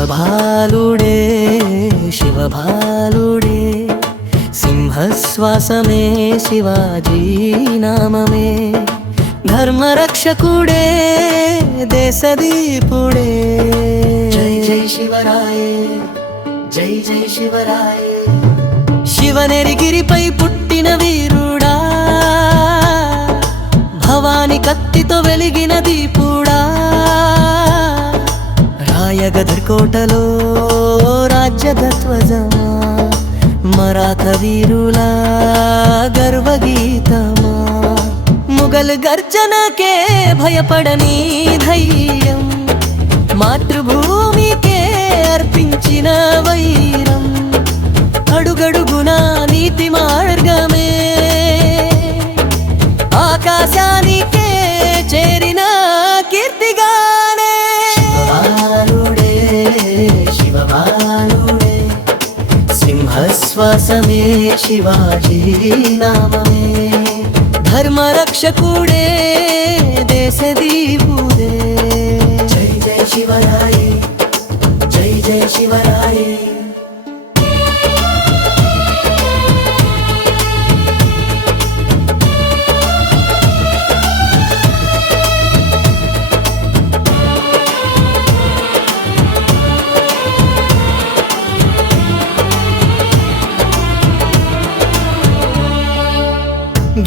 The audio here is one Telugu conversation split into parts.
శివబాలుడే శివబాలుడే సింహశ్వాసమే శివాజీ నామమే ధర్మరక్షకుడే దేశదీపుడే జై జై శివరాయే జై జై శివరాయే శివనెరిగిరిపై పుట్టిన వీరుడా భవాని కత్తితో వెలిగిన దీపుడా రాయగధర్ కోటలో రాజ్యధ్వజమా మరాఠ వీరుల గర్వగీతమా ముగల్ గర్జనకే భయపడని ధైర్యం మాతృభూమికే అర్పించిన వైరం అడుగడుగునా నీతి మార్గమే ఆకాశానికే చేరిన కీర్తిగానే శివబాలుడే శివబాలుడే సింహశ్వాసమే శివాజీ నామమే ధర్మరక్షకుడే దేశదీపుడే జై జై శివరాయే జై జై శివరాయే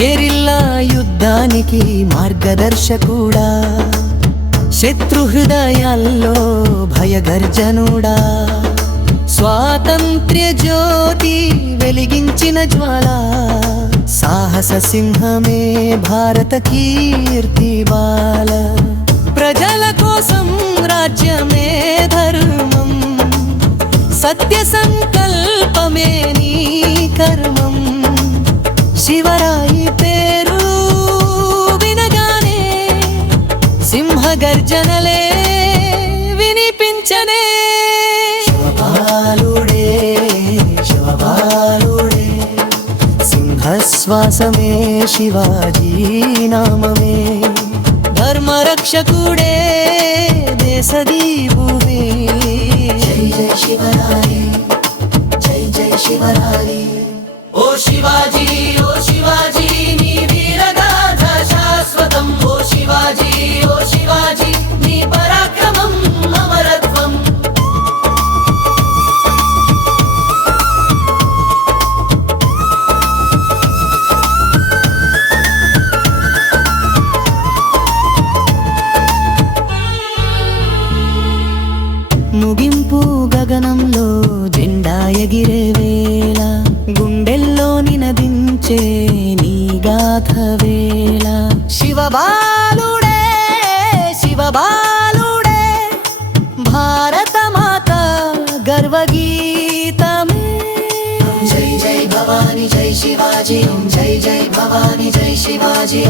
గెరిల్లా యుద్ధానికి మార్గదర్శకుడా శత్రు హృదయాల్లో భయగర్జనుడా స్వాతంత్ర్య జ్యోతి వెలిగించిన జ్వాల సాహస సింహమే భారత కీర్తి బాల ప్రజల కోసం రాజ్యమే ధర్మం సత్య సంకల్పమే నీ కర్మం శివరాయి పేరు వినగానే సింహగర్జనలే వినిపించనే శివబాలుడే శివబాలుడే సింహశ్వాసమే శివాజీ నామమే ధర్మరక్షకుడే దేశదీపుడే జై జై శివరాయే జై జై శివరాయే ఓ శివాజీ నీ వీరగాథ శాశ్వతం ఓ శివాజీ నీ పరాక్రమం అమరత్వం ముగింపు గగనంలో జెండా ఎగిరే వేళ గుండెల్లో నినదించే నీ గాథ వేళ శివబాలుడే శివబాలుడే భారత మాత గర్వగీతమే జై జై భవాని జై శివాజీ జై జై భవాని జై శివాజీ